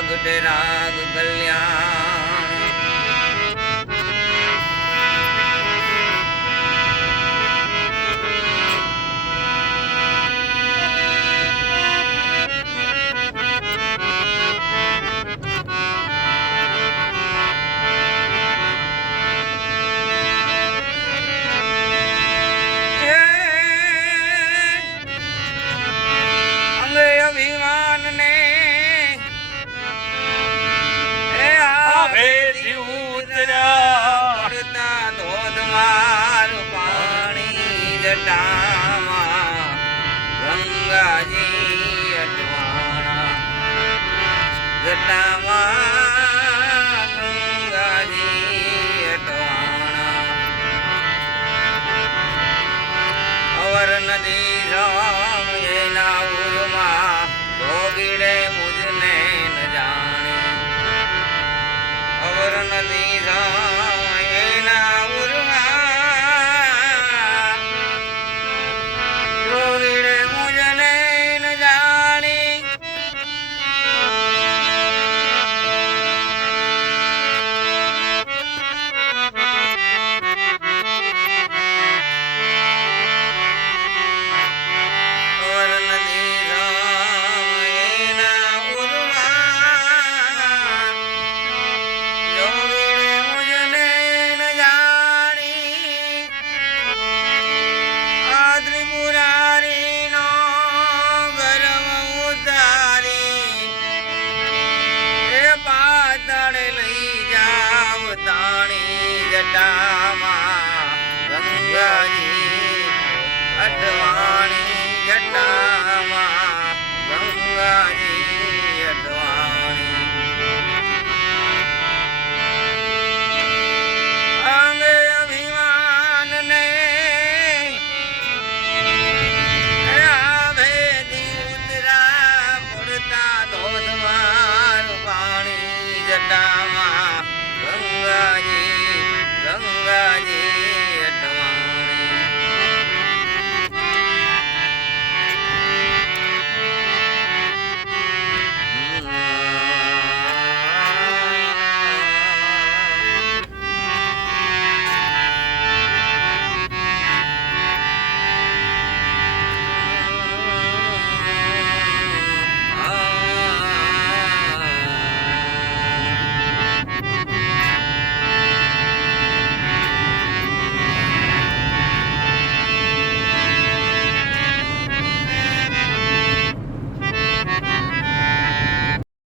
વાગડે રાગ કલ્યાણ અભિમાન ને પડતા ધોધમાર પાણી જટામાં ગંગાજી અટવાણા જટામાં ગંગાજી અટવાણા અવર નદી રામ એના ઉરમાં ભોગીડે મુજને ન જાણે અવર નદી રામ એના ઉરમાં ભોગીડે મુજને ન જાણી ગંગાજી અટવાણી જટામાં ગંગાજી અટવાણી અંગે અભિમાન ને આભે દીવતરા પડતા ધોધમાર પાણી જટામાં ગંગાજી